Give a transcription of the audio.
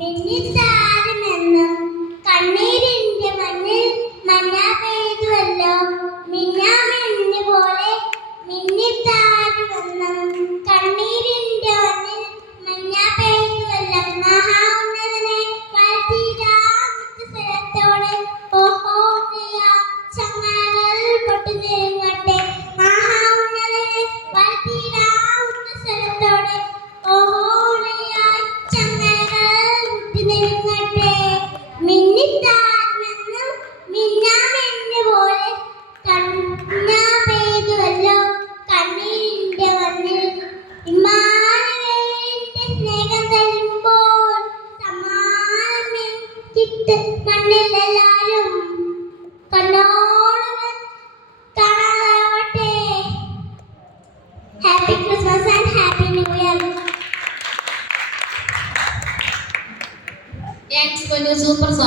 മിന്നിത്താരുമെന്നും കണ്ണീരിന്റെ മണ്ണിൽ മഞ്ഞ പെയ്തുവല്ലോ. മിന്നാമിന്നി പോലെ മിന്നിത്താരുമെന്നും കണ്ണീരിന്റെ മണ്ണിൽ മഞ്ഞ പെയ്തുവല്ലോ. മഹാഉന്നതനെ വാഴ്ത്തിടാമുത്തരത്തോടെ ഓഹോ ചങ്ങലകൾ പൊട്ടിനെരുങ്ങട്ടെ. മഹാഉന്നതനെ വാഴ്ത്തിടാമുത്തരത്തോടെ ഓഹോ മിന്നിത്താരുമെന്നും മിന്നാമിന്നി പോലെ കണ്ണ പെയ്തുവല്ലോ. കണ്ണീരിന്റെ മണ്ണിൽ ഇമ്മാനുവേലിന്റെ സ്നേഹം തരുമ്പോൾ സമ്മാനം കിട്ട് മണ്ണിൽ എല്ലാരും കണ്ണോട് കാണാവട്ടെ. Happy Christmas and happy new year. Thanks for your super song.